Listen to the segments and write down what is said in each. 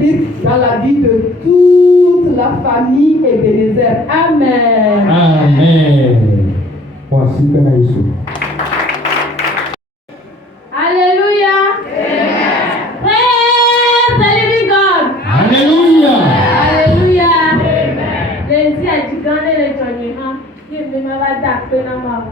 s'applique dans la vie de toute la famille Ebenezer. Amen. Amen. Voici que nous sommes. Alléluia. Amen. Praise the living God. Alléluia. Alléluia. Amen. Lundi a dit quand elle est joignée, il me va taper dans ma main.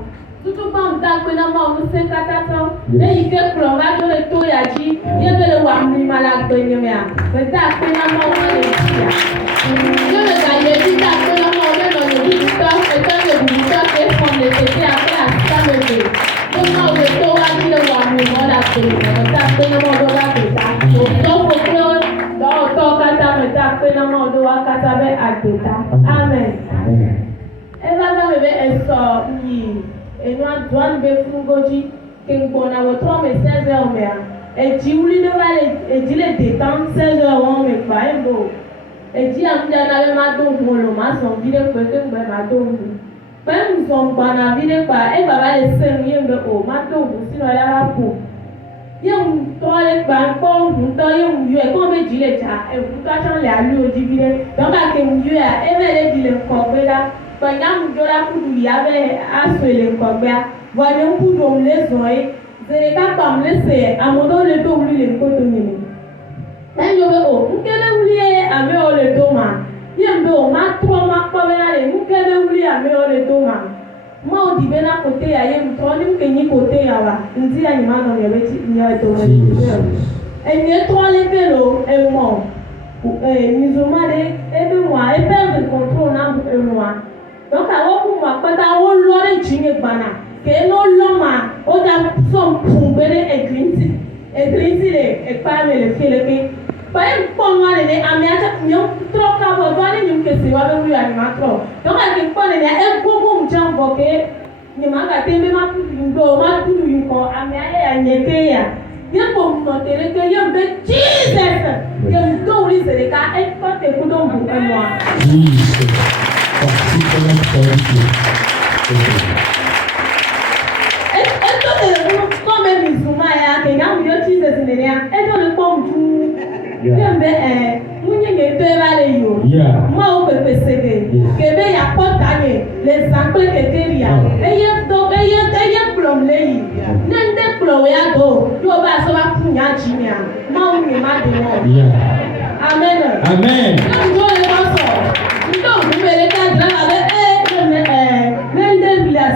Tout comme taper dans ma main, c'est catastrophe. Et il fait qu'on va dans le tour et a dit, il veut le voir malade de nous mais taper dans ma main le dia. Je le gagne, il tape dans ma main dans le bouton, et quand le bouton est comme le côté après à ça me fait. Donc on le tour a dit le voir malade de nous, taper dans ma main là que ça. Donc pour que dans le tour kata me taper dans ma main kata be aketa. Amen. Eva va me be eso ni enwa douane be fungoji kengona wo 3 mais 16 heures mais et dit ouli de va et dit les détendre 16 heures on me pas ebo et dit amja na be ma don bolo ma son vide ko ke mbe ma don ben son bana vide pa e baba le sen yembe o ma don sino la ba po yem to le pa ko to yem yu e ko be jile ja e ku ta chan le alu o di vide donc ba ke yu ya e be le di le ko be da Pendant que la poudre y avait assuré le combien, voyons pour nous les oreilles, c'est pas comme laisser à mon dos le dos lui les cotonner. Et je veux oh, nous qu'elle oublié à me le doma. Il y a un peu ma trois ma pas bien nous qu'elle oublié à me le doma. Moi on dit bien à côté à y me tourner que ni côté à va. On dit à ni mal dans le petit ni à tourner. Et ni trois les vélos et moi. Musulman et de moi et perdre le contrôle et moi. Donc, avant pour moi, quand on l'a dit, que non l'homme, on a son poubelle et grinti, et pas le filet qui. Pas un peu moi, les amis, trop cabotage, nous que c'est pas le animateur. Donc, à quel point il y a un peu de gens bloqués, nous m'avons gâté, mais ma plus une fois, à mes amis, il y a pour montrer que il y a un petit Jesus, il y a un dos, c'est le cas, et quand tu es pour moi. Come Misumaya, che non mi uccise se ne ha, e non le pompu. Munye ngeto vale yo. Ma o pepe sege. Kebe ya potane, les samples que teria. Eye plom lei. Nende plom ya do. Yo ba so ba punya chinya. Ma o ni ma de mo. Amen. Amen. Yo le paso. Ndo mbele ka dra ave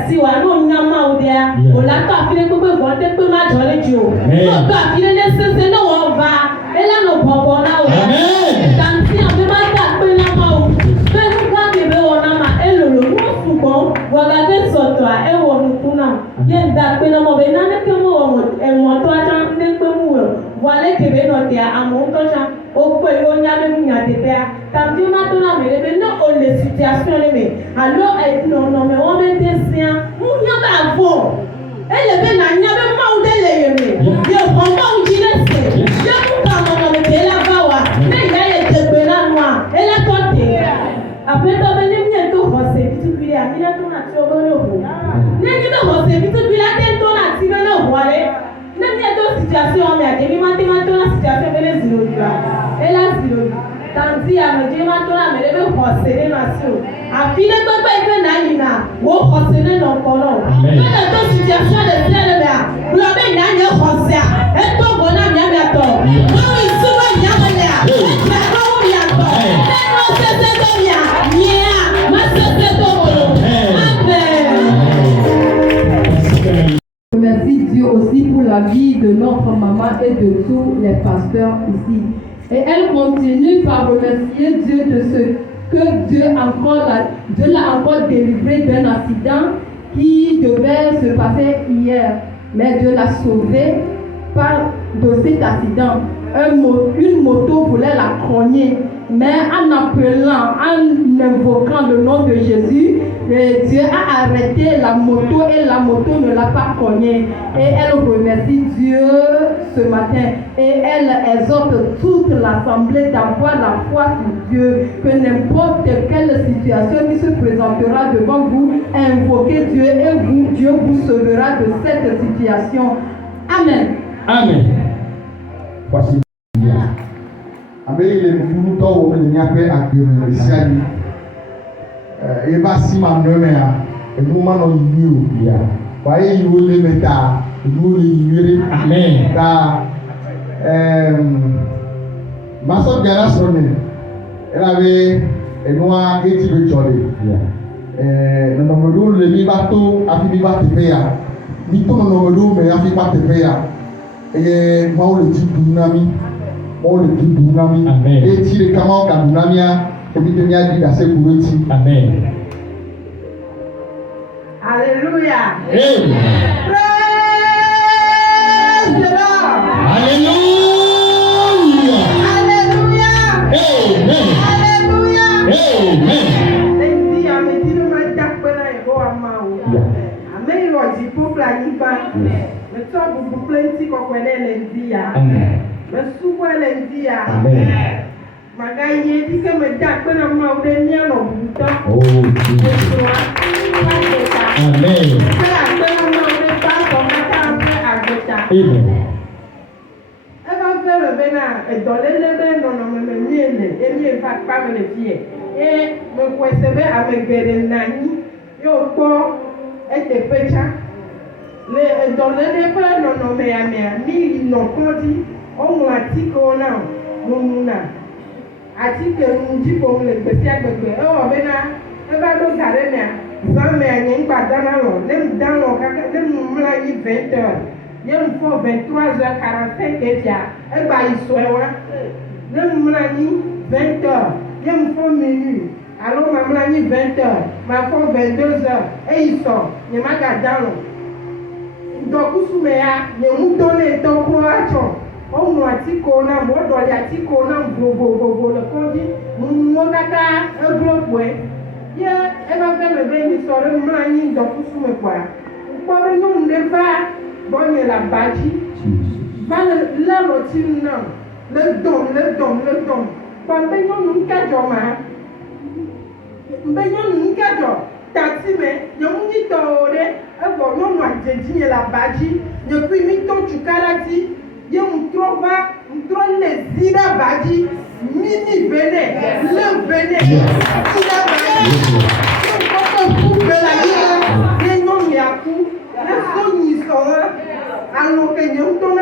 si wa no nyama o dia o la to afile gbogbo vote pe ma jole ji o no to afile le sese no wo va e la no bobo na o tanti an be ma ta pe na ma o pe nu kwa ke be wona ma e lo lo mo sugbon wa ga be soto a e wo nu kuna ye nda pe na mo be na ne ke mo wo e mo to a chan ne pe mu wo wa le ke be no dia amo to chan o pe o nya be mu nya de pe a tanti ma to na me le be no o le situation le me alors e no me wo me desien mu nya ba vo ele be na nya be ma u de le yeme ye ko ma u ji le se ye mu ka no me be la ba wa ne ya ye te pe na noa ele to te après to be ni mi to ho se bitu bi a mi na to na ti o bo lo ho ne ni to ho se bitu bi la te to na ti be lo ho ale ne mi to situation me a de mi ma to na situation be le zero bi ela zero tanti a me je ma to na me le be ho se le na si o afile gbogbo ife na yi na wo ho se le no ko no to na to situation de se le ba lo be na ye ho se a e to go na mi a me to mo wi su ba ya ma le a e ja ko wo ya to e no se to ya ya ma se to mo lo amen. Merci Dieu aussi pour la vie de notre maman et de tous les pasteurs ici. Et elle continue par remercier Dieu de ce que Dieu l'a encore délivré d'un accident qui devait se passer hier. Mais Dieu l'a sauvée de cet accident. Une moto voulait la cogner. Mais en appelant, en invoquant le nom de Jésus, Dieu a arrêté la moto et la moto ne l'a pas cognée. Et elle remercie Dieu ce matin. Et elle exhorte toute l'assemblée d'avoir la foi sur Dieu. Que n'importe quelle situation qui se présentera devant vous, invoquez Dieu et Dieu vous sauvera de cette situation. Amen. Amen. Voici. Abe le funu to wo me nya pe agbeme le sia ni. E ba si ma no me a e no ma no yi o ya. Ba yi wo le meta, wo le yire. Amen. Da maso gara so ni. Era be enua eti be chole. No no mo le mi ba to afi mi ba te pe ya. Ni to no no mo me afi ba te pe ya. Ma o le ti dunami. Mo le ti dunami. Amen. Eti le kama o ka dunamia. Ebi te mi adi da se kureti. Amen. Hallelujah. Amen. Praise the Lord. Hallelujah. Hallelujah. Amen. Hallelujah. Amen. Lẹ́yìn àmì tí ló máa ń dápẹ́ náà ìbò wa máa wò. Àmì ìrọ̀jì púpọ̀ àyíká. Mẹ̀tọ́ gbogbo plenty kọ̀kọ̀ ẹ̀ lẹ́yìn yà. Mẹ̀sùwọ̀ lẹ́yìn yà. Màgá yé díkẹ́ mẹ̀ dápẹ́ náà máa wọlé ní àná òwúntọ́. Oh, Jesus. Amen. Ṣé àgbẹ̀ náà máa wọlé bá sọ mẹ́ta àgbẹ̀ àgbẹ̀ta? Amen. Eva fẹ́rẹ̀ bẹ́ẹ̀ náà ẹ̀dọ́lélẹ́ bẹ́ẹ̀ nọ̀nà mẹ́mẹ́ ní èlé èmi ìfà pàmìlẹ̀ fìyẹ̀ ẹ mẹ́kọ̀ ẹsẹ̀ bẹ́ẹ̀ àmẹ́gẹ̀rẹ̀ nàní yóò gbọ́ ẹ̀tẹ̀ pẹ́tsá lé ẹ̀dọ́lélẹ́ bẹ́ẹ̀ nọ̀nà mẹ́yàmẹ́yà ní ìnọ̀kọ́dí ọ̀hún àtìkọ́ náà mọ̀mú náà àtìkẹ́ ńdíbò ńlẹ̀ gbèsè àgbègbè ẹ̀wọ̀ bẹ́ẹ̀ náà eva ló gàrẹ́ mẹ́à sàmẹ́ ànyẹ́ ńgbà dáná lọ lẹ́mu dáná kàkẹ́ lẹ́mu mìíràn yí 20 heures. Il faut 23h45 et bien, elle va y soigner. Le moulani 20h, il faut minuit. Alors ma moulani 20h, ma femme 22h, et il sort. Il m'a gardé. Donc, vous avez donné ton courage. On m'a dit qu'on a dit qu'on a le conduit. Nous avons un gros point. Elle va faire le bain, il sort le moulani, donc vous me quoi. Pour nous, on ne va bonne la bâti, va la routine non, le don. Pendant nous cadre, tati mais nous n'y t'aurais, avant nous nous dédié la bâti, depuis mi-temps tu carati, y a un trouve les zira bâti, mini béné, le béné, zira bâti, pour la vie, non y a coup. Alors que nous sommes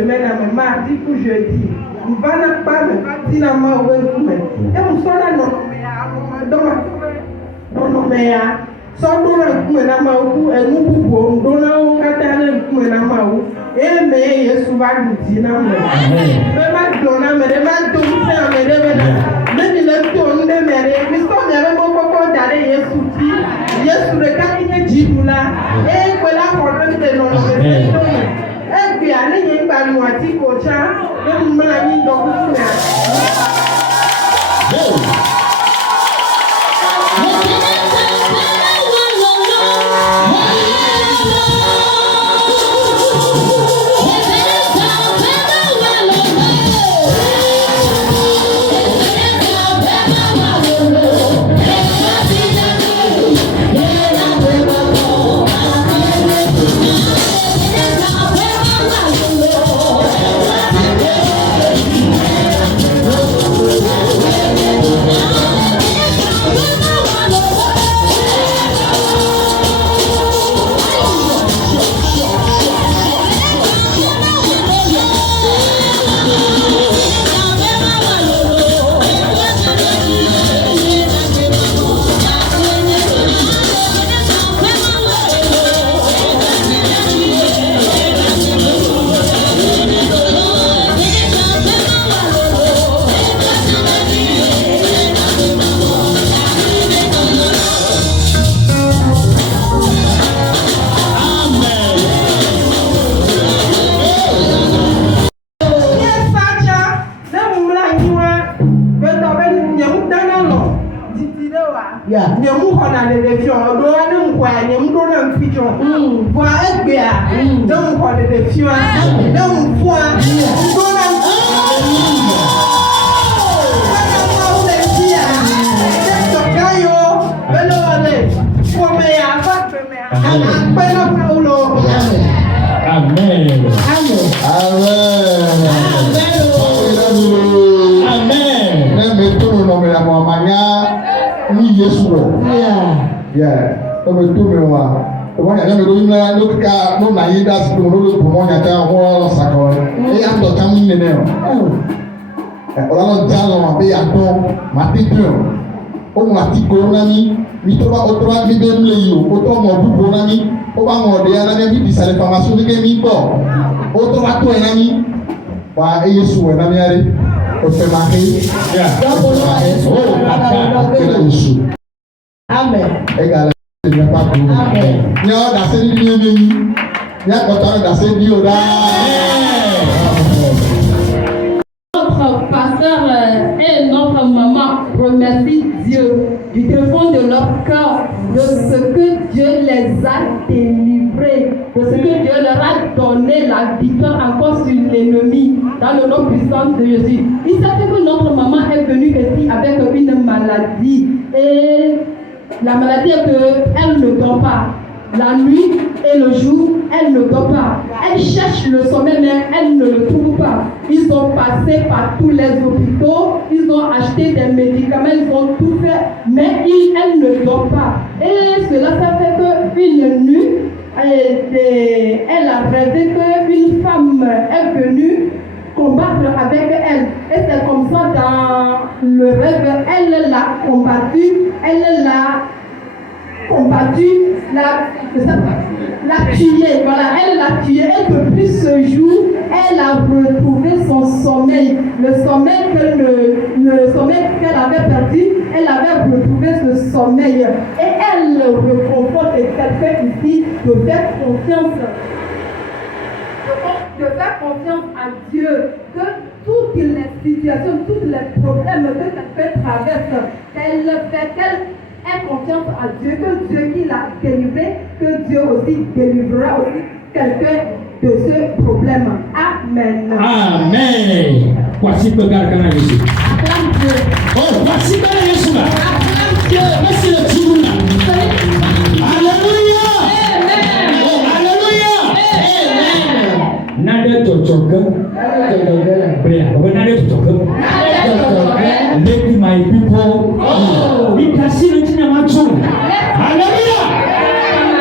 dans le mardi pour jeudi. On va n'a pas me finalement ouais mais et on sort là non mais non mais sort dans le coup na ma ou et nous pour on donne au katane coup na ma ou et mais Yesu va nous dire na mais ma dona mais ma to faire mais même le tourne de mais mais comme il y avait beaucoup d'aller Yesu dit Yesu le katine dit là et voilà problème de non mais puis allez y par nous à Tikocha, et nous m'avons donc nyɛmu xɔ na ɖeɖefiɔ ɖo ne ŋkɔa nyɛmu ɖo ne ŋfitsɔ bɔn egbea ne ŋkɔ ɖeɖefiɔ ne ŋfua ɖo na ŋkɔawo le fia ne tɔgã yiwo bele wɔle ƒome ya va gbemea akpe ne ƒawo lo. Amen. Amen. Amen. Ne me to no me la mamanya ni Yesu wo. Yeah. To me to me wa. To wa ya me do na no ka no na yi da si no lo promo nya ta ho sakọ. E ya to ta mi ne o. Ola no ja no ma be ya to ma ti tu. O ma ti ko na mi to ba o to ba bi be mle yi o to mo bu bo na mi. O ba mo de ya na mi bi sale formation ni ke mi gbo. O to ba to na mi. Wa Yesu we na mi are. O fe ma ke. Yeah. Amen. Amen. Ni o da se ni ni ni. Ni akota da se ni o da. Notre pasteur et notre maman remercient Dieu du fond de leur cœur de ce que Dieu les a délivrés, de ce que Dieu leur a donné la victoire encore sur l'ennemi dans le nom puissant de Jésus. Il s'agit que notre maman est venue ici avec une maladie et la maladie est qu'elle ne dort pas. La nuit et le jour, elle ne dort pas. Elle cherche le sommeil, mais elle ne le trouve pas. Ils ont passé par tous les hôpitaux, ils ont acheté des médicaments, ils ont tout fait, mais elle ne dort pas. Et cela, ça fait qu'une nuit, elle a rêvé qu'une femme est venue combattre avec elle. Et c'est comme ça, dans le rêve, elle l'a combattu, la tuer, voilà, elle l'a tué et depuis ce jour, elle a retrouvé son sommeil, le sommeil qu'elle avait perdu, elle avait retrouvé ce sommeil et elle reconforte quelqu'un ici de faire confiance à Dieu, que toutes les situations, tous les problèmes que quelqu'un traverse, qu'elle ait confiance à Dieu, que Dieu qui l'a délivré, que Dieu aussi délivrera aussi quelqu'un de ce problème. Amen. Amen. Voici que Gargana Jésus. Acclame Dieu. Oh, voici que Jésus là. Acclame Dieu. Voici le Timouna. Alléluia. Amen. Oh, Alléluia. Amen. Nade tochoka. Bria, nade tochoka. Let my people. Oh, you can see it in the macho. Alléluia.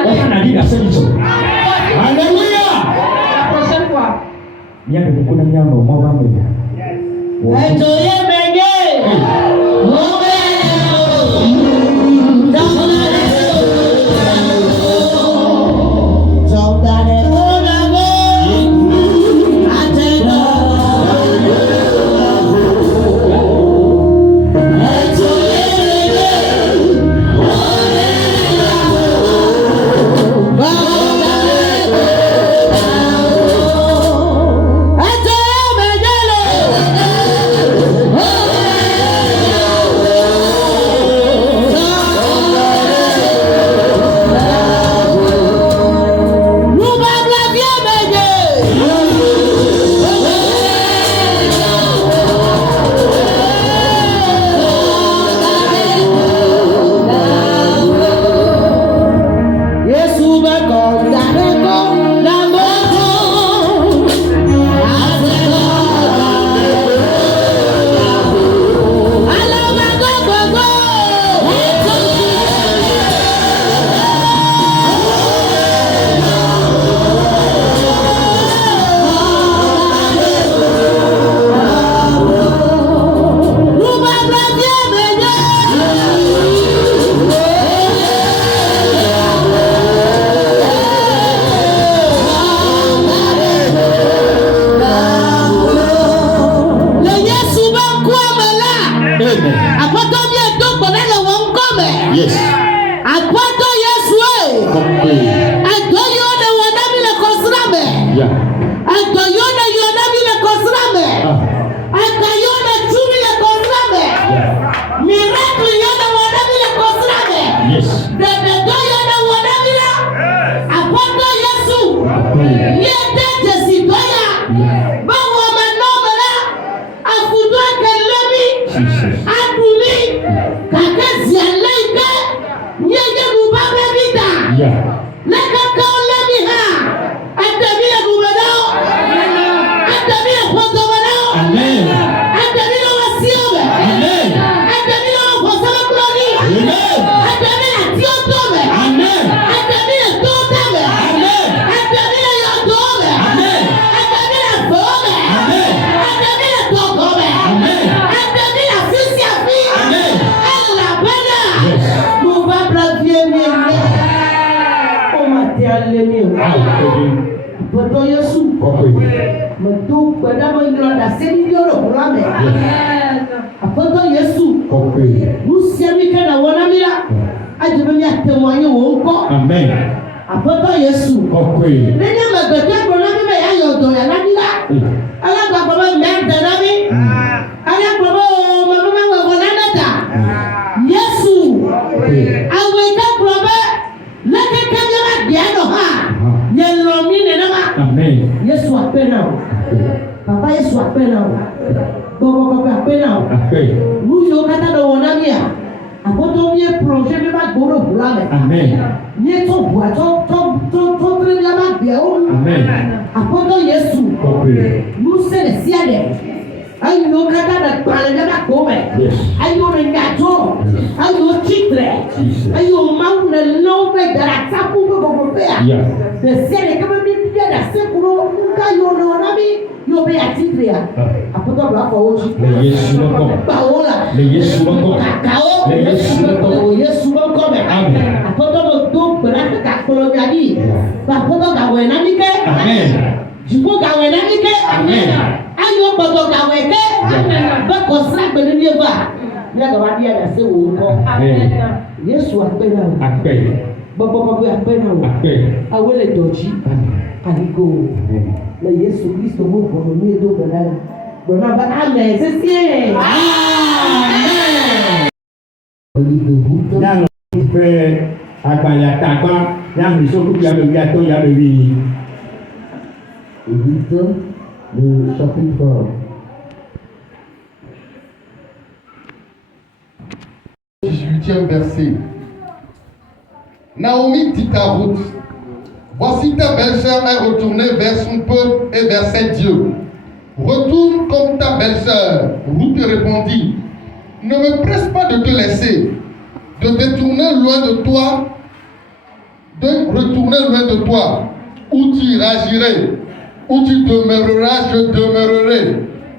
On a dit la seule chose. Alléluia. La prochaine fois. Bien que beaucoup d'amis ont moment mais. Oh Aduli, kakasi alaika, nyege nubabe bida. Leka kaula miha, adamia gubadao, adamia kwanzobadao, adamia wasiobe, adamia wakosala kulani, adamia tiotobe, adamia totabe, adamia yotobe, adamia fobe, adamia tokobe, adamia fisiafi, alla bana, nubabla viemie. Betul Yesus. Betul pada mengelola seni dia orang ulama. Betul Yesus. Musia mika na wana mila. Aje banya temoanya wonko. Amen. Betul Yesus. Nenya magata bona mila ya yodo ya nabila. Ala baba menda nabi. Ala baba mama wana nata. Yesus. Aweka baba. Leke kanyama biano ha. Nyelomine nama. Amen. Yesu apenao. Papa Yesu apenao. Gogo apenao. Luyo kata do wonamia. Apoto mie projet me ba goro bulame. Amen. Mie to bua to trenya ba biao. Amen. Apoto Yesu. Nous c'est le ciel. Ayo kata da pale ba kome. Ayo ngato. Ayo titre. Ayo mauna no be da tapu go bea. The ciel kama mimi da sekuro kayo no nami yo be atitria. Apoto bla ko oji. Le Yesu moko. Paola. Le Yesu moko. Kakao. Le Yesu moko. Yesu moko be. Amen. Apoto mo do bra ka kolo jadi. Apoto ga wena nike. Amen. Jipo ga wena nike. Amen. Ayo bodo ga weke. Ba ko sa be ni ba. Ni ga wa dia da se wo ko. Amen. Yesu apena. Bobo apena. Awele doji. Aligo. Le Yesu Kristo mo ko ni do bela. Bona ba amen. Sesie. Amen. Yang ife agbanya tagba yang isoku ya be ya to ya be wi. Évite le chapitre 18e verset. Naomi dit à Ruth, voici ta belle-sœur est retournée vers son peuple et vers ses dieux. Retourne comme ta belle-sœur. Ruth répondit, ne me presse pas de te laisser, de détourner loin de toi, de retourner loin de toi, où tu iras, j'irai, où tu demeureras, je demeurerai.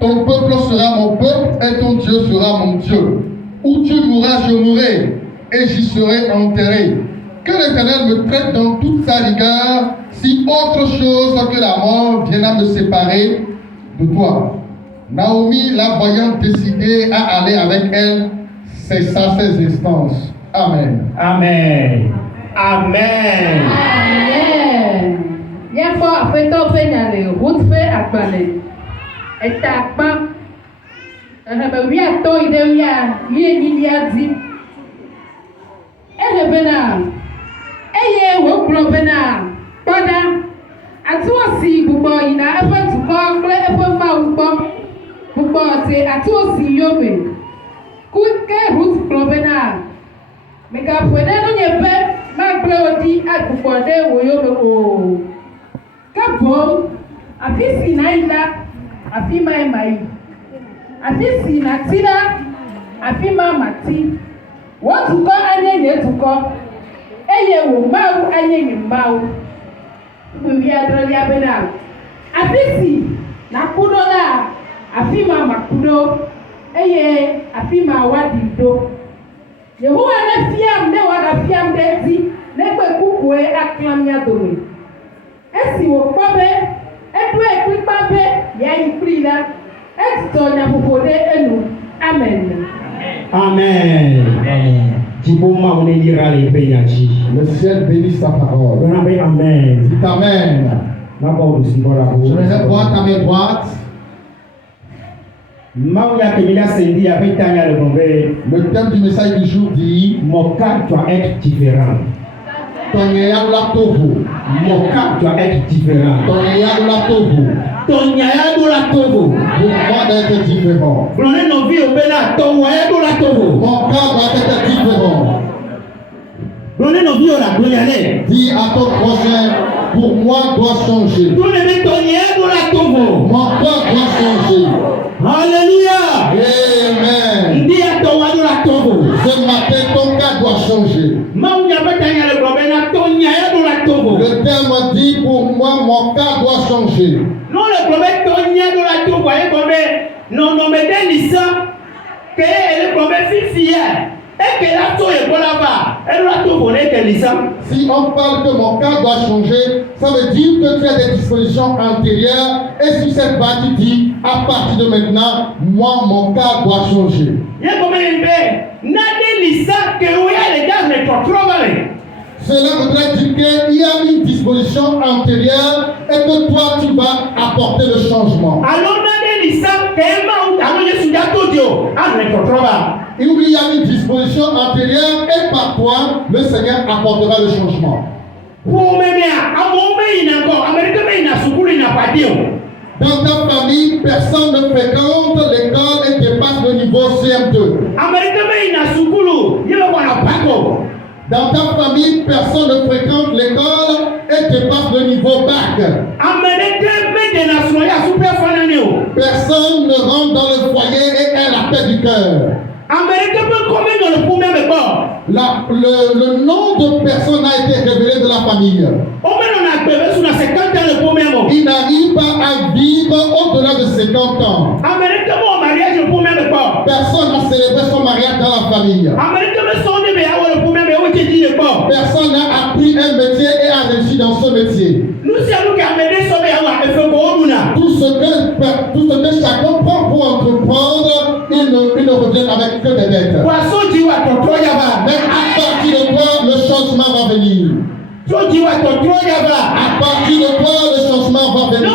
Ton peuple sera mon peuple et ton Dieu sera mon Dieu. Où tu mourras, je mourrai, et j'y serai enterré. Que l'Éternel me traite dans toute sa rigueur, si autre chose que la mort vienne à me séparer de toi. Naomi, la voyant décidée à aller avec elle, cessa ses instances. Amen. Amen. Amen. Amen. Yafo afeto penyale, Ruth fe akbale. Eta akpa. Ebe wi ato ide wi a, wi ni di. Bena. Eye wo kro bena. Toda. Atu osi bubo ina efe tuko kle efe ma ugbo. Bubo te atu osi yobe. Kuke Ruth kro bena. Meka pwede no nyepe ma kle odi akupode wo yobe o. Kabom afisi na ila afima mai. Afisi na tira afima mati. Wotuko anyenye tuko. Eye wo mau anyenye mau. Mbi adroli abena. Afisi na kudola afima makudo. Eye afima wadido. Yehowa na fiam ne wada fiam deti ne kwe kukwe aklamya dome. Esi wo kpobe edu ekpikpabe ya ikrila eto nya popode enu. Amen. Amen. Le ciel bénit sa parole. Amen. Dites Amen. Je vais voir ta main droite. Le thème du message du jour dit mon cas doit être différent. Ton yam la tovu. Mon cas doit être différent. Ton yam la tovu. Pour moi d'être différent. Mon cas doit être différent. Dis à ton prochain, pour moi doit changer. Mon cœur doit changer. Alléluia. Amen. Ce matin, ton cas doit changer. Le terme dit pour moi, mon cas doit changer. Non, le problème non, non, mais des licences, que elle est problème fière. Et que la tour est bon là-bas. Elle doit tout voler qu'elle licence. Si on parle que mon cas doit changer, ça veut dire que tu as des dispositions antérieures. Et sur cette base, tu dis, à partir de maintenant, moi, mon cas doit changer. Il y a combien de gens n'a des licences que oui, les gars ne sont trop mal. Cela voudrait dire qu'il y a une disposition antérieure et que toi, tu vas apporter le changement. Alors, on a des licences que je suis d'accord, ne sont trop mal. Et où il y a une disposition antérieure et par toi, le Seigneur apportera le changement. Dans ta famille, personne ne fréquente l'école et dépasse le niveau CM2. Dans ta famille, personne ne fréquente l'école et dépasse le niveau bac. Personne ne rentre dans le foyer et a la paix du cœur. Le nom de personne a été révélé de la famille. Il n'arrive pas à vivre au-delà de 50 ans. Personne n'a célébré son mariage dans la famille. Personne n'a appris un métier et a réussi dans ce métier. Tout ce que chacun prend pour entreprendre, il ne revient avec que des dettes. Mais à partir de toi, le changement va venir. À partir de toi, le changement va venir.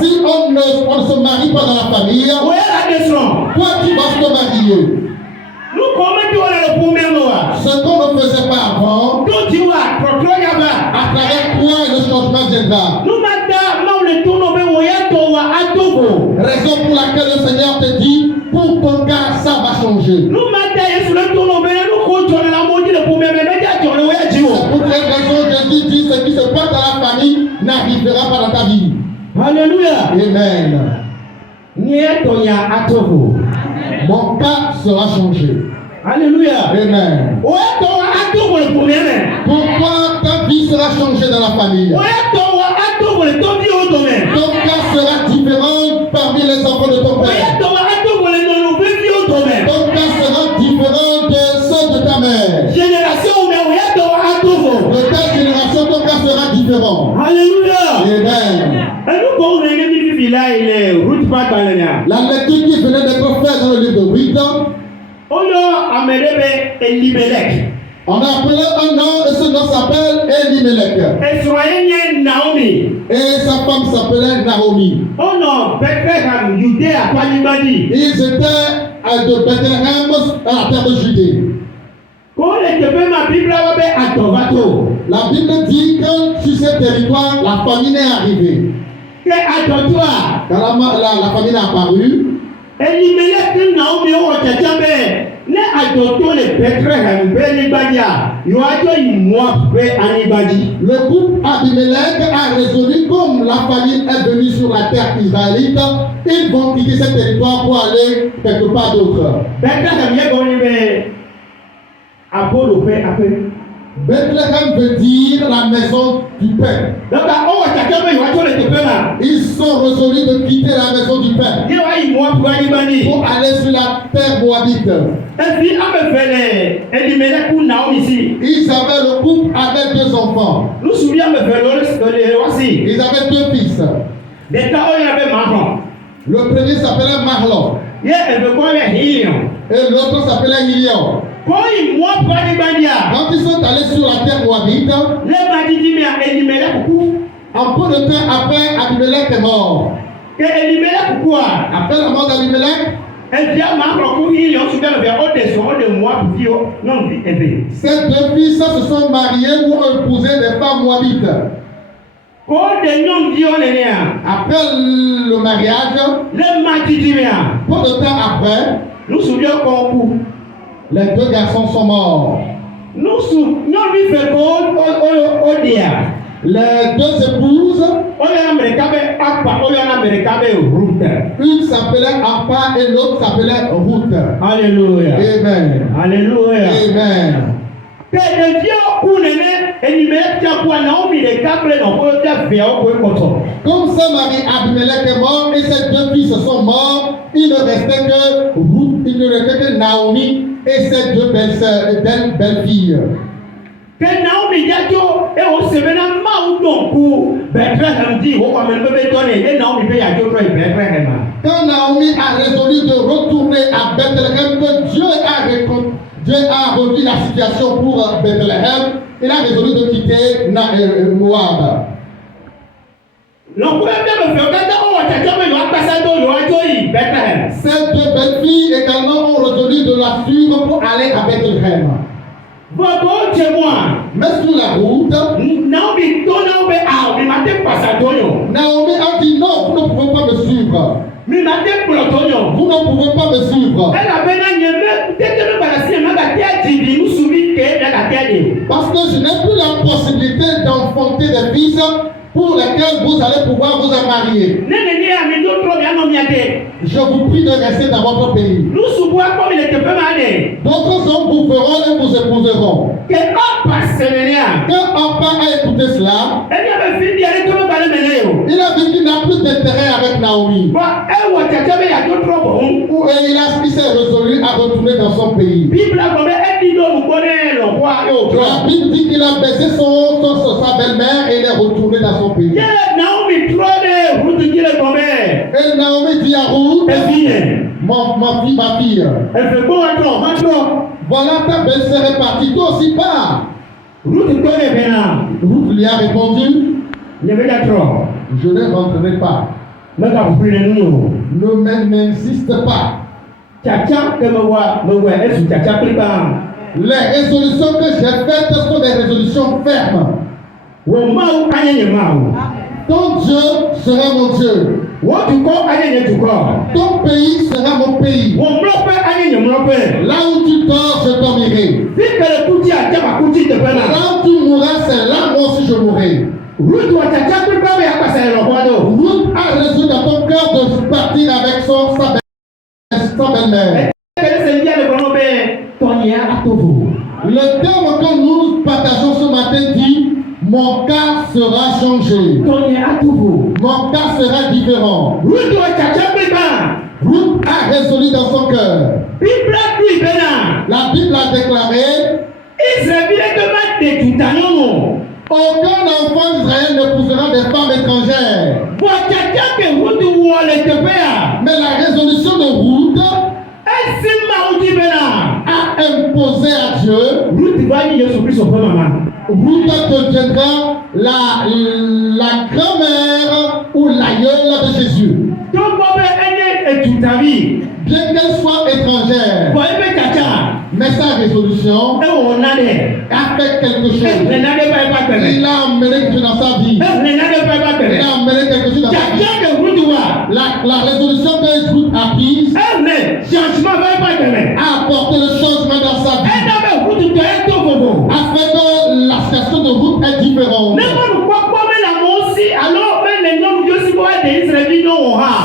Si on ne se marie pas dans la famille, toi tu vas te marier. Ce qu'on ne faisait pas avant, à travers toi, le changement viendra. Raison pour laquelle le Seigneur te dit, pour ton cas, ça va changer. C'est pour cette raison que Jésus dit, ce qui se passe dans la famille n'arrivera pas dans ta vie. Alléluia. Amen. Mon cas sera changé. Alléluia. Amen. Pourquoi ta vie sera changée dans la famille? Ton cas sera différent parmi les enfants de ton père. Ton cas sera différent de ceux de ta mère. De ta génération, ton cas sera différent. Alléluia. Amen. La lecture qui venait d'être faite dans le livre de Ruth, on a appelé un nom et ce nom s'appelle Elimelech. Et sa femme s'appelait Naomi. Ils étaient de Bethléem à la terre de Judée. La Bible dit que sur ce territoire, la famine est arrivée. Quand la famine est apparue, le couple Abimelech a résolu, comme la famine est venue sur la terre israélite, ils vont quitter ce territoire pour aller quelque part d'autre. Bethléem veut dire la maison du Père. Ils sont résolus de quitter la maison du Père pour aller sur la terre moabite. Ils avaient le couple avec 2 enfants. Ils avaient 2 fils. Le premier s'appelait Mahlon et l'autre s'appelait Ilion. Quand ils sont allés sur la terre moabite, un peu de temps après, Abimelech est mort. Après la mort d'Abimelech, ces 2 fils se sont mariés ou épousé des femmes moabites. Après le mariage, peu de temps après, les deux garçons sont morts. Les deux épouses, une s'appelait Appa et l'autre s'appelait Ruth. Alléluia. Amen. Alléluia. Amen. Comme ça, Marie-Abimelech est mort et ses deux fils sont morts, il ne restait que Ruth, il ne restait que Naomi et ses deux belles filles. Que Naomi Diadio et au Sévéna Maoutonkou, Bethlehem dit, au Kamen Bébé Donné, et Naomi Diadio Bethlehem. Quand Naomi a résolu de retourner à Bethléem, que Dieu a revu la situation pour Bethléem, il a résolu de quitter Moab. Ces deux belles filles également ont résolu de la suivre pour aller à Bethléem. Mais sur la route, Naomi a dit non, vous ne pouvez pas me suivre. Vous ne pouvez pas me suivre. Parce que je n'ai plus la possibilité d'enfanter des fils pour lesquels vous allez pouvoir vous marier. Je vous prie de rester dans votre pays. D'autres hommes vous feront et vous épouseront. Quand Appa a écouté cela, il a vu qu'il n'a plus d'intérêt avec Naomi. Et il s'est résolu à retourner dans son pays. La Bible dit qu'il a baissé sa belle-mère et il est retourné dans son pays. Et Naomi dit à Ruth, ma fille, voilà ta belle-sœur est partie, toi aussi pars. Ruth lui a répondu, je ne rentrerai pas. N'insiste pas. Les résolutions que j'ai faites sont des résolutions fermes. Ton Dieu sera mon Dieu. Ton pays sera mon pays. Là où tu dors, je dormirai. Là où tu mourras, c'est là moi aussi je mourrai. Ruth a résolu dans ton cœur de partir avec sa belle-mère. Le terme que nous partageons ce matin dit: mon cas sera changé. Mon cas sera différent. Ruth a résolu dans son cœur. La Bible a déclaré: aucun enfant d'Israël n'épousera des femmes étrangères. Mais la résolution de Ruth a imposé à Dieu. Ruth deviendra la grand-mère ou l'aïeule de Jésus. Bien qu'elle soit étrangère, mais sa résolution a fait quelque chose. Il a emmené quelque chose dans sa vie. Il a emmené quelque chose dans sa vie. La résolution que Ruth a prise a apporté le changement dans sa vie. Afin que la situation de Ruth est différente.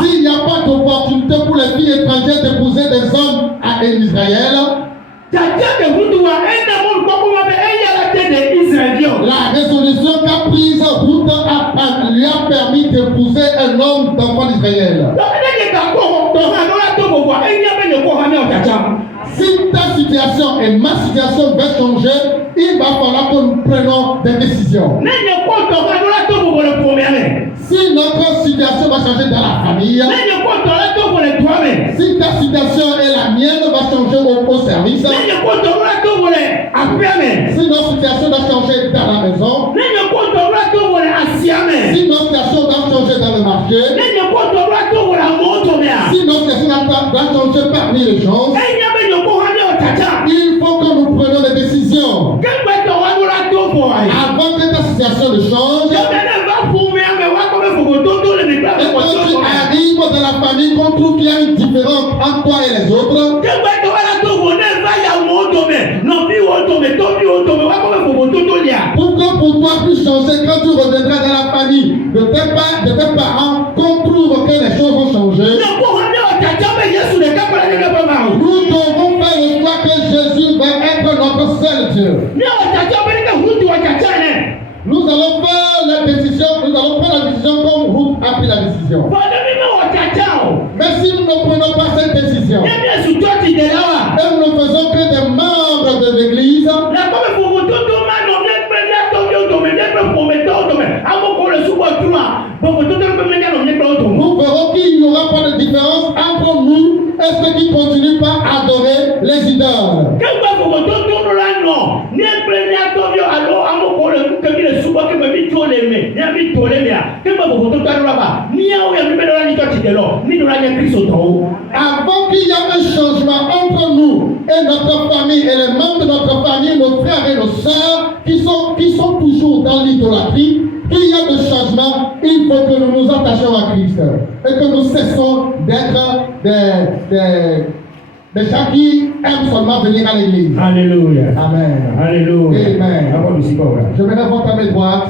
S'il n'y a pas d'opportunité pour les filles étrangères d'épouser des hommes en Israël, la résolution qu'a prise Ruth lui a permis d'épouser un homme d'enfant d'Israël. Si ta situation et ma situation va changer, il va falloir que nous prenions des décisions. Si notre situation va changer dans la famille, si ta situation et la mienne va changer au service, si notre situation va changer dans la maison, si notre situation va changer dans le marché, si notre situation va changer parmi les gens, il faut que nous prenions des décisions. Avant que ta situation ne change, famille qu'on trouve qu'il y a une différence entre toi et les autres. Pourquoi pour toi plus changer quand tu reviendras dans la famille de tes parents qu'on trouve que les choses vont changer? Nous devons faire le choix que Jésus va être notre seul Dieu. Nous allons faire la décision, nous allons prendre la décision comme Ruth a pris la décision. Mais si nous ne prenons pas cette décision, et nous ne faisons que des membres de l'église, nous verrons qu'il n'y aura pas de différence entre nous et ceux qui ne continuent pas à adorer les idoles. Avant qu'il y ait un changement entre nous et notre famille et les membres de notre famille, nos frères et nos sœurs qui sont toujours dans l'idolâtrie, qu'il y a de changement, il faut que nous nous attachions à Christ et que nous cessons d'être des gens qui aiment seulement venir à l'église. Alléluia. Amen. Alléluia. Amen. Je vais répondre à mes droites.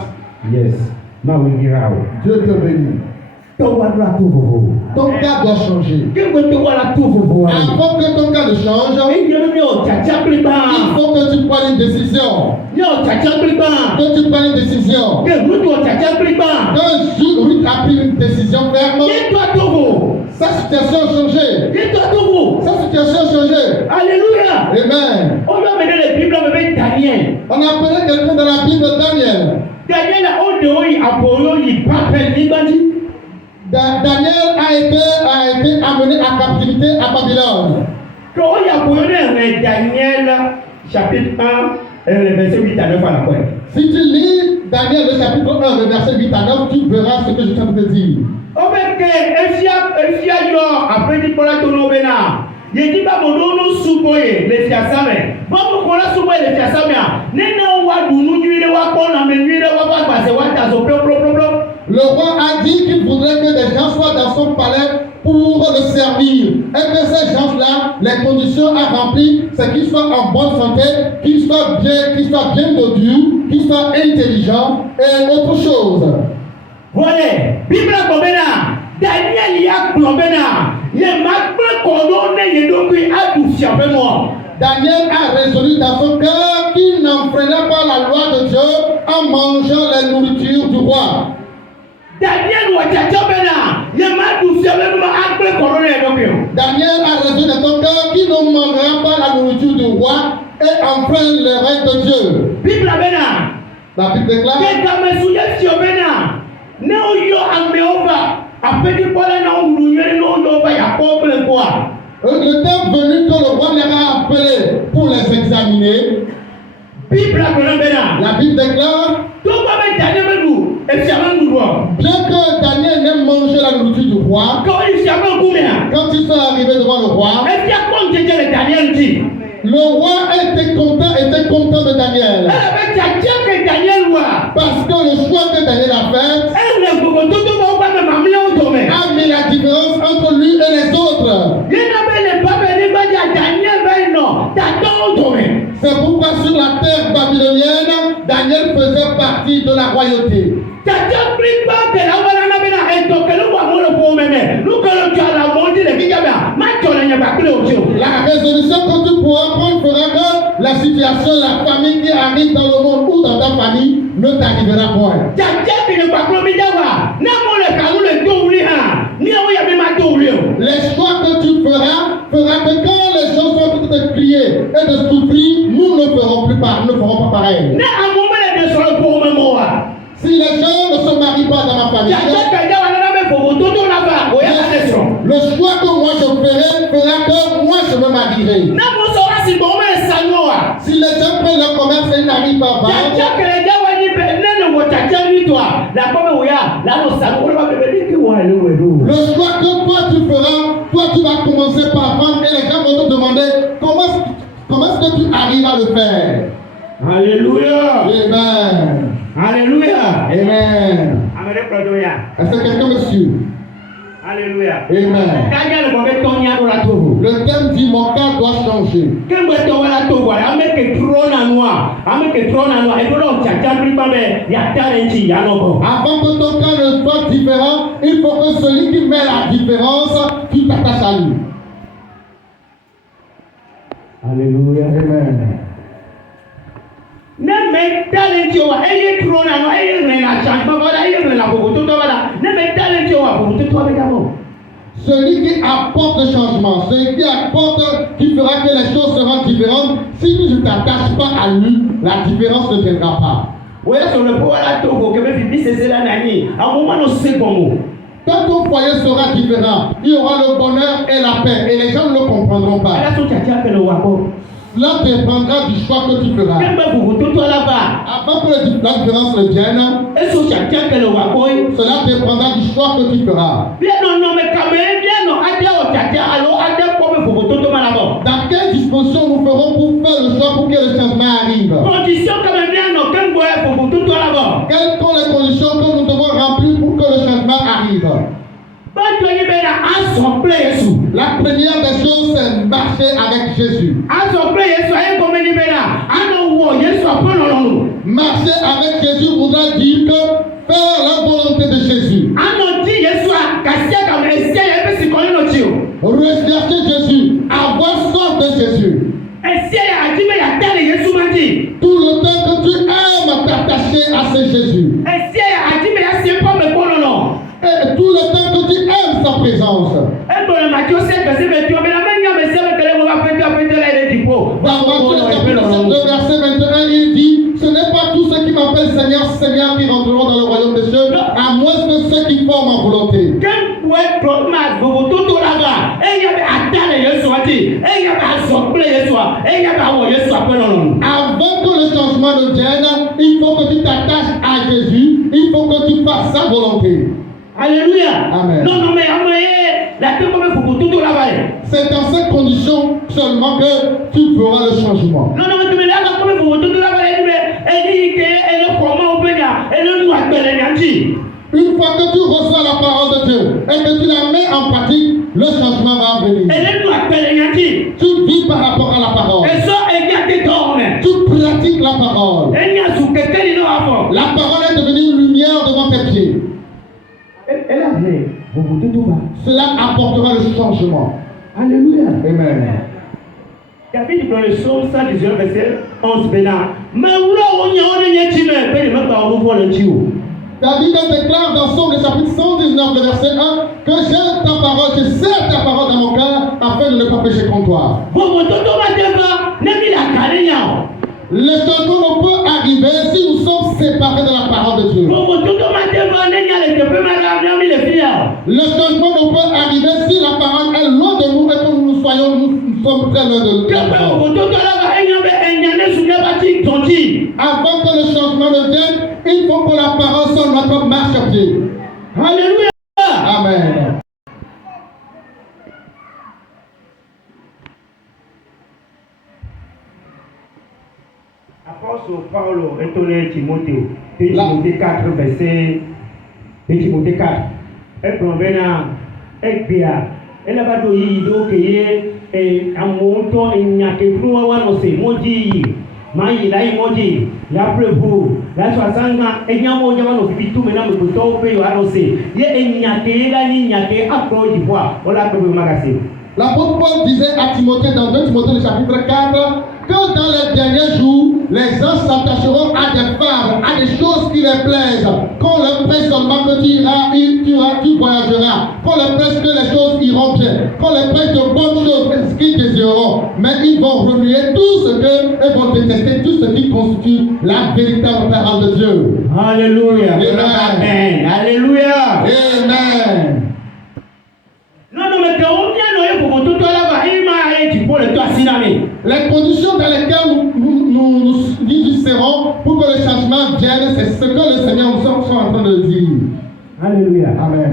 Yes. Dieu te bénit. Ton cas doit changer. Avant que ton cas ne change, il faut que tu prennes une décision. Que tu prennes une décision. Quand Ruth a pris une décision ferme, sa situation a changé. Sa situation a changé. Alléluia. Amen. On appelait quelqu'un dans la Bible Daniel. Daniel a été amené à captivité à Babylone. Daniel chapitre 1, le verset 8 à 9 à la fin. Si tu lis Daniel le chapitre 1, le verset 8 à 9, tu verras ce que je suis en train de te dire. Le roi a dit qu'il voudrait que des gens soient dans son palais pour le servir. Et que ces gens-là, les conditions à remplir, c'est qu'ils soient en bonne santé, qu'ils soient bien dodus, qu'ils soient intelligents et autre chose. Voilà, Bible Kobena, Daniel y a Kobena, il m'a Daniel a résolu dans son cœur qu'il n'enfreignait pas la loi de Dieu en mangeant la nourriture du roi. Daniel a résolu dans son cœur qu'il ne mangera pas la nourriture du roi et enfreint le règne de Dieu. La Bible déclare. Le temps venu que le roi les a appelés pour les examiner. La Bible déclare. Bien que Daniel n'ait mangé la nourriture du roi, quand ils sont arrivés devant le roi, le roi était content de Daniel. Parce que le choix que Daniel a fait a mis la différence entre lui et les autres. C'est pourquoi sur la terre babylonienne, Daniel faisait partie de la royauté. La résolution que tu pourras prendre fera que la situation, la famille qui arrive dans le monde ou dans ta famille ne t'arrivera point. Les choix que tu feras fera que quand les gens sont tous de crier et de souffrir, nous ne ferons pas pareil. Si les gens ne se marient pas dans ma famille, le choix que moi je ferai fera que moi je me marierai. Si les gens prennent le commerce et n'arrivent pas à vendre, le choix que toi tu feras, toi tu vas commencer par vendre et les gens vont te demander comment est-ce que tu arrives à le faire. Alléluia. Amen. Alléluia. Amen. Est-ce que quelqu'un me suit? Alléluia. Amen. Le thème dit mon cas doit changer. Avant que ton cas ne soit différent, il faut que celui qui met la différence, tu t'attaches à lui. Alléluia. Amen. Ne me talenti wa eye trona no eye rena changement wala eye rena bobo to wala ne me talenti wa bobo to avec amour. Celui qui apporte le changement, celui qui apporte, qui fera que les choses seront différentes, si tu ne t'attaches pas à lui, la différence ne viendra pas. Oui, sur le pouvoir à Togo, que me dit c'est la nani, à un moment no c'est bon mot. Quand ton foyer sera différent, il y aura le bonheur et la paix, et les gens ne le comprendront pas. Cela dépendra du choix que tu feras. Avant que la différence ne vienne, cela dépendra du choix que tu feras. Dans quelle disposition nous ferons pour faire le choix pour que le changement arrive? Quelles sont les conditions que nous devons remplir pour que le changement arrive? La première des choses, c'est marcher avec Jésus. Marcher avec Jésus voudra dire que faire la volonté de Jésus. Rechercher Jésus, avoir soif de Jésus. Tout le temps que tu aimes t'attacher à ce Jésus. Et tout le temps que tu aimes sa présence. Dans Matthieu chapitre 7, le verset 21, il dit, ce n'est pas tous ceux qui m'appellent Seigneur, Seigneur qui rentreront dans le royaume des cieux, à moins que ceux qui font ma volonté. Avant que le changement ne vienne, il faut que tu t'attaches à Jésus, il faut que tu fasses sa volonté. Alléluia. Amen. C'est dans ces conditions seulement que tu feras le changement. Une fois que tu reçois la parole de Dieu et que tu la mets en pratique, le changement va venir. Tu vis par rapport à la parole. Tu pratiques la parole. La parole est devenue une lumière devant tes pieds. Cela apportera le changement. Alléluia. Amen. David dans le psaume 119 verset 11 David déclare dans Psaume chapitre 119 verset 1 que j'ai ta parole, je sais ta parole dans mon cœur afin de ne pas pécher contre toi. Le changement ne peut arriver si nous sommes séparés de la parole de Dieu. Le changement ne peut arriver si la parole est loin de nous et que nous sommes très loin de la parole. Avant que le changement ne vienne, il faut que la parole soit notre marche-pied. Alléluia. Amen. Apôtre Paul retourné Timothée, Timothée 4 verset Timothée 4. Elle provient elle a pas de et un montant il n'y a que plus à maudit. Maï là il maudit. La preuve, la 60 ans et il y a mon diamant au tout maintenant me peut payer annoncé. Il n'y a que la ligne qui approche du bois. On l'a trouvé au magasin. L'apôtre Paul disait à Timothée dans 2 Timothée le chapitre 4 que dans les derniers jours, les gens s'attacheront à des femmes, à des choses qui les plaisent. Qu'on leur presse seulement que tu voyageras. Qu'on leur presse que les choses iront bien. Qu'on leur presse de bonnes choses, ce qu'ils désireront. Mais ils vont remuer tout ce que, ils vont détester tout ce qui constitue la véritable parole de Dieu. Alléluia. Amen. Alléluia. Amen. Les conditions dans lesquelles nous serons pour que le changement vienne, c'est ce que le Seigneur nous sommes en train de dire. Alléluia. Amen.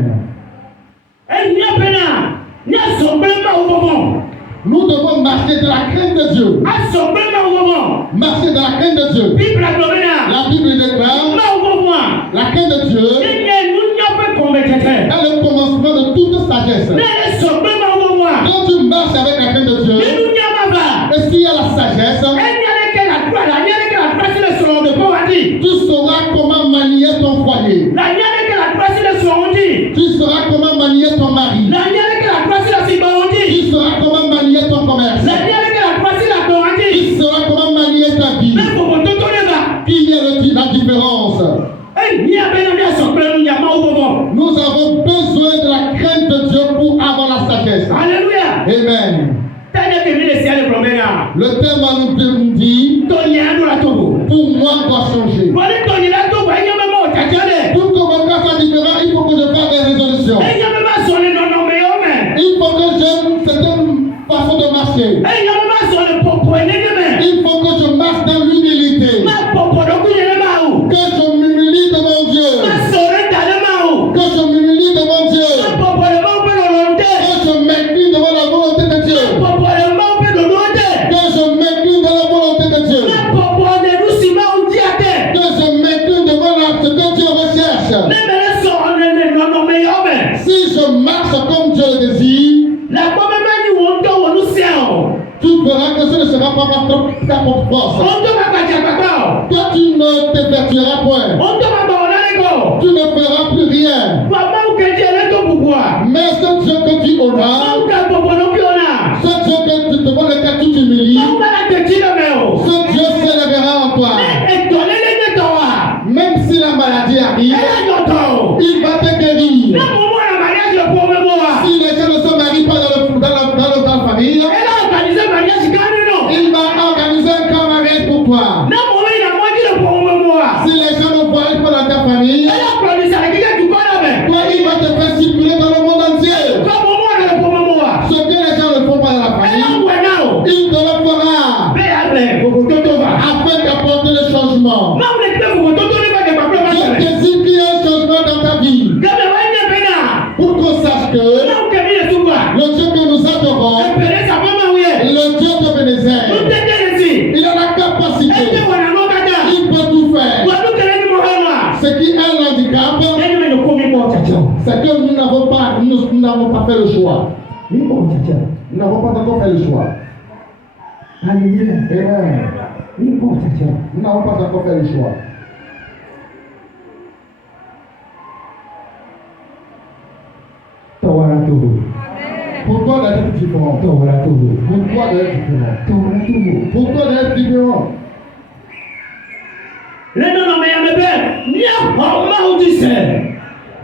Nous devons marcher de la crainte de Dieu. Marcher de la crainte de Dieu. La Bible déclare la crainte de Dieu est le commencement de toute Amen. Tanya que vient essayer le problème là. Le thème nous dit, Tony a nous la togo. pour moi, doit changer. Voilà Tony la togo. Il y a même au tchadjale. Pour que mon cas soit différent, il faut que je fasse des résolutions. Il y a même sur le non mais homme. Il faut que j'aime certaine façon de marcher. Il y a même sur le popo et les mains. Il faut que je marche dans l'humilité. Ma popo donc il y a le maou. Que je m'humilie devant Dieu. Ma soeur dans le maou. Que je m'humilie devant Dieu. Ma popo le maou peut le monter. Que je m'incline devant la volonté de Dieu. Ma popo le maou peut le monter. Que je m'incline devant la volonté de Dieu. Ma popo de nous si maou diate. Que je m'incline devant ce que Dieu recherche. Même les soeurs non mais homme. Si je marche comme Dieu le désire, La pomme mani wonto wonu siao. tu verras que ce ne sera pas ta propre force. Onto baba jababa. Toi, tu ne t'évertueras point. Onto baba onalego. Tu ne feras plus rien. Baba ukeje le to bubwa. Mais ce Dieu que tu honores, Onka bobo no piona. ce Dieu que devant lequel tu t'humilies, Onka la tetilo meo. ce Dieu s'élèvera en toi. E tolele ne towa. Même si la maladie arrive, E yoto. il va te guérir. Na momo na mariage le pomme moa. Si les gens ne se marient pas dans la famille, Elle a organisé mariage quand non. il va organiser un grand mariage pour toi. Na momo ina moji le pomme moa. Si les gens ne voient pas dans ta famille, Elle a produit ça qui est du corps là. toi, il va te faire circuler dans le monde entier. Comme momo na le pomme moa. Ce que les gens ne font pas dans la Elle a famille, bueno. il te le fera Béale, bobo toto va. afin d'apporter le changement. Ma on est bobo toto ne va pas pas Je pas. désire qu'il y ait un changement dans ta vie. Gabe wa nye pena. Pour qu'on sache que Na o kemi le tuba. le Dieu que nous adorons, Pere sa mama wiye. le Dieu de Nu Bénézère, tete lesi. il a la capacité, Ete wana no kata. il peut tout faire. Wa nu kele ni mo hama. Ce qui est un handicap, Eni me no komi ko chacha. c'est que nous n'avons pas fait le choix. Ni ko chacha. Nous n'avons pas encore fait le choix. Hallelujah. Amen. Ni ko chacha. Nous n'avons pas encore fait le choix. Tawara tubu. Pourquoi d'être différent? Tawara tubu. Pourquoi d'être différent? Tawara tubu. Pourquoi d'être différent? Le non mais ya mebe. Ni a homa o dise.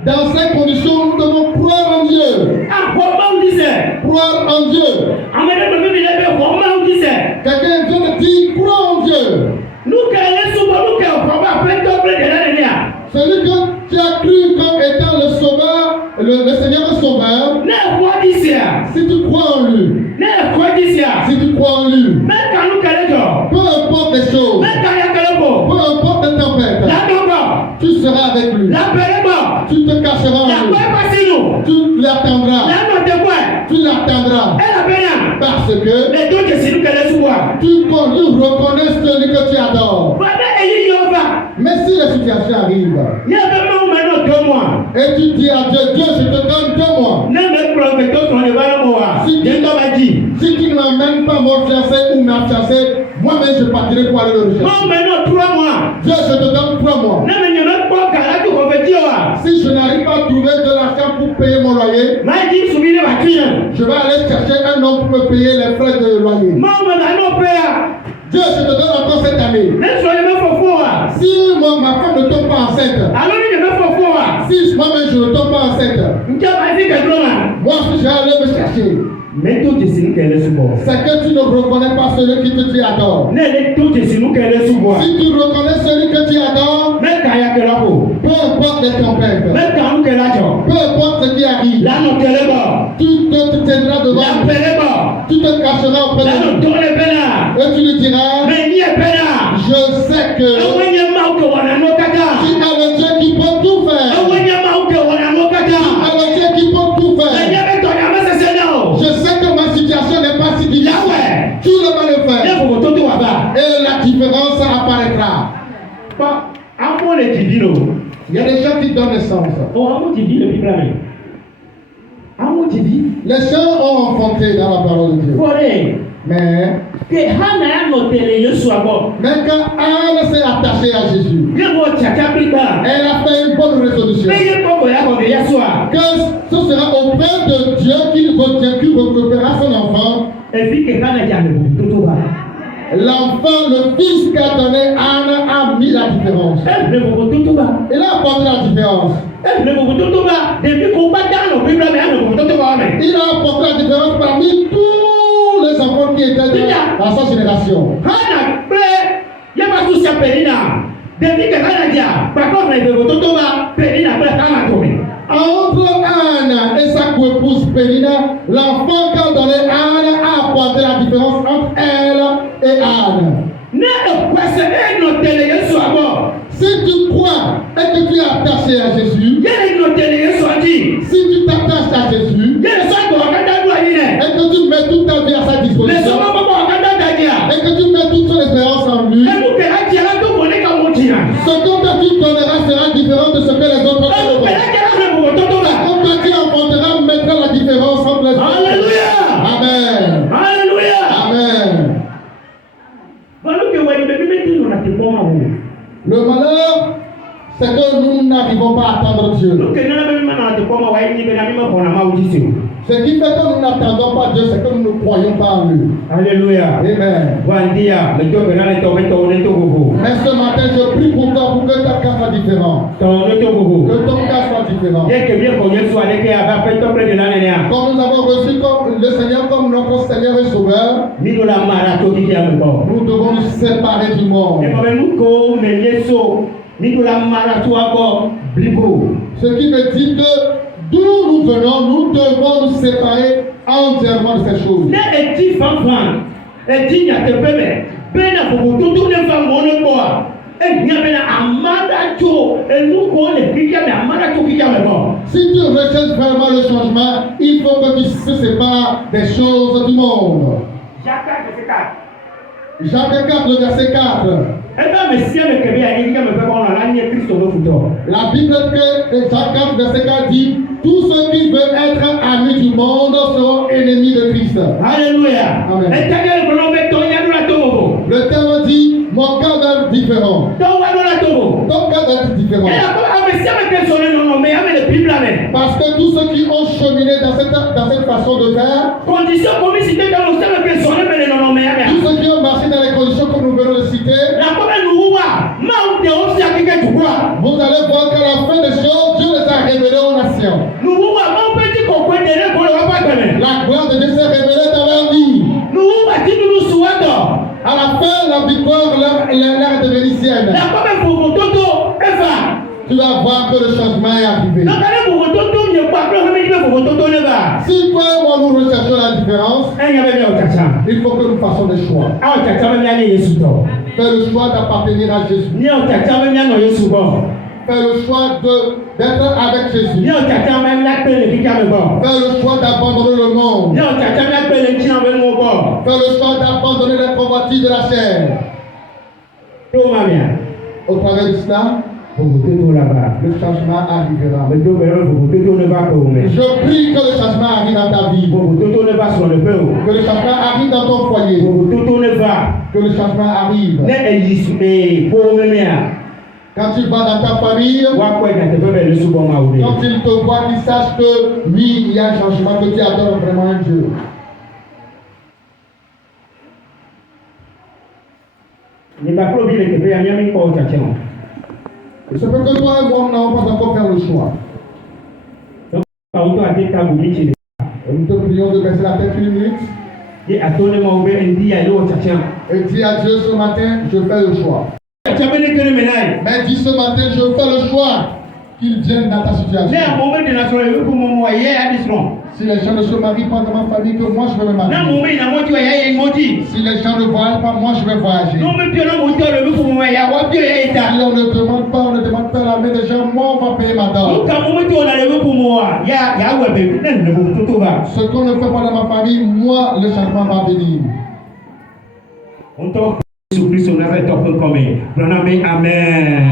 Dans ces conditions, nous devons croire en Dieu. A homa o dise. Croire en Dieu. Amade bebe bi lebe homa o dise. Quelqu'un vient de dire, crois en Dieu. Nous kele subo nous ke proba pento ple de la nia. Celui que tu as cru comme étant le sauveur, le Seigneur est sauveur, Ne quoi dise. si tu crois en lui, Ne quoi dise. si tu crois en lui, Mais quand nous kele jo. peu importe les choses, Mais quand ya kele bo. peu importe les tempêtes, La dogo. tu seras avec lui. La perebo. Tu te cacheras en La lui. quoi pasino. Tu l'attendras. La no te quoi. Tu l'attendras. Elle a pena. Parce que Les deux que si nous kele subo. tu reconnais celui que tu adores. Voilà eyi yo va. Mais si la situation arrive, Ni a be ma o meno 2 mois. et tu dis à Dieu, Dieu, je te donne 2 mois. Ne me pro me to ton le va mo wa. Si Je to ba di. si tu ne m'amènes pas mon fiancé ou ma fiancée, moi-même je partirai pour aller le Ma rechercher. o meno 3 mois. Dieu, je te donne 3 mois. Ne me nyeme ko kala tu ko fe ti wa. Si je n'arrive pas à trouver de l'argent pour payer mon loyer, Ma di subi le ba kiyan. je vais aller chercher un homme pour me payer les frais de loyer. Ma o me na no pe ya. Dieu, je te donne encore cette année. Ne so le me fofo wa. Si ma femme ne tombe pas enceinte, Alo ni me fofo wa. si moi-même je ne tombe pas enceinte, Nja ba di ke droma. moi je vais aller me chercher. Mais tout est sinou qu'elle est sous moi. C'est que tu ne reconnais pas celui qui te adore. Ne tout est sinou qu'elle est sous moi. Si tu reconnais celui que tu adores, Mais quand il y a que la peau. peu importe les tempêtes, Mais quand nous qu'elle a dit. peu importe ce qui arrive, Là nous qu'elle est bas. tu te tiendras La devant, peine est bas. tu te cacheras auprès Là de nous lui. donne le peine. Et tu lui diras, Mais ni est peine. je sais que Au moins il y a mal que on a nos kata. tu as le Dieu qui peut tout Au faire. moins il y a mal que on a nos Tu kata. as le Dieu qui peut tout Mais il y faire. avait ton yama c'est ça non. Je sais que ma situation n'est pas si difficile. Là ouais. Tu le vas le Il faire. faut que tout va bas. Et la différence apparaîtra. Pas à moi les divino. Il y a des gens qui donnent naissance. Oh à moi divino le Bible. À moi divino. Les gens ont enfanté dans la parole de Dieu. Voilà. Mais Que Hana a noté les soit bon. quand Anne s'est attachée à Jésus, Bien bon tchaka briba. elle a fait une bonne résolution. Mais il faut ya ko ya soit. Que ce sera auprès de Dieu qu'il récupérera son enfant. Et puis que Hana ya le tout va. L'enfant, le fils qu'a donné Anne a mis la différence. Elle le tout va. Il a apporté la différence. Le bobototo va depuis qu'on bat dans le Bible mais le bobototo va mais. Il a apporté la différence parmi tous les enfants qui étaient de la sa génération. Hana ple ya ba su sapelina. Depuis que Hana dia, par contre le bobototo va pelina ple kama tomi. Entre Anna et sa co-épouse Pénina, l'enfant qu'a donné Anna a apporté la différence entre elle et Anne. Si tu crois et que tu es attaché à Jésus, si tu t'attaches à Jésus, et que tu mets toute ta vie à sa disposition, et que tu mets toute ton espérance en lui, ce dont tu donneras sera différent de ce que les autres donneront. Comme tu enfanteras, mettra la différence entre les autres. Amen. Alléluia. Amen. Le malheur, c'est que nous n'arrivons pas à attendre Dieu. Ce qui fait que nous n'attendons pas Dieu, c'est que nous ne croyons pas en lui. Alléluia. Amen. Mais ce matin, je prie pour toi pour que ta cas soit différent. Que ton cas soit différent. Comme nous avons reçu le Seigneur comme notre Seigneur et Sauveur, nous devons nous séparer du monde. Ce qui veut dire que d'où nous venons, nous devons nous séparer entièrement de ces choses. Si tu recherches vraiment le changement, il faut que tu te sépares des choses du monde. Jacques 4, le verset 4. La Bible que Jacques 4, verset 4 dit: tous ceux qui veulent être amis du monde seront ennemis de Christ. Alléluia. Amen. Le terme dit: mon cœur va être différent. Ton cœur va être différent. Parce que tous ceux qui ont cheminé dans cette façon de faire, tous ceux qui ont marché dans les conditions que nous venons de citer, vous allez voir qu'à la fin des choses, Dieu les a révélés aux nations. La gloire de Dieu s'est révélée dans leur vie. À la fin, la victoire leur est devenue sienne. Tu vas voir que le changement est arrivé. Si toi et moi nous recherchons la différence, il faut que nous fassions des choix. Fais le choix d'appartenir à Jésus. Fais le choix d'être avec Jésus. Fais le choix d'abandonner le monde. Fais le choix d'abandonner les convoitises de la chair. Au travers de cela, le changement arrivera. Je prie que le changement arrive dans ta vie. Que le changement arrive dans ton foyer. Que le changement arrive. Quand tu vas dans ta famille, quand ils te voient, qu'ils sachent que oui, il y a un changement, que tu adores vraiment un Dieu. Il se peut que toi et moi, nous n'avons pas encore fait le choix. Nous te prions de baisser la tête une minute. Et dis à Dieu ce matin: je fais le choix. Mais dis ce matin: je fais le choix qu'il vienne dans ta situation. Si les gens ne se marient pas dans ma famille, que moi je vais me marier. Si les gens ne voyagent pas, moi je vais voyager. Si on ne demande pas la main des gens, moi on va payer ma dot. Ce qu'on ne fait pas dans ma famille, moi le changement va venir. Amen.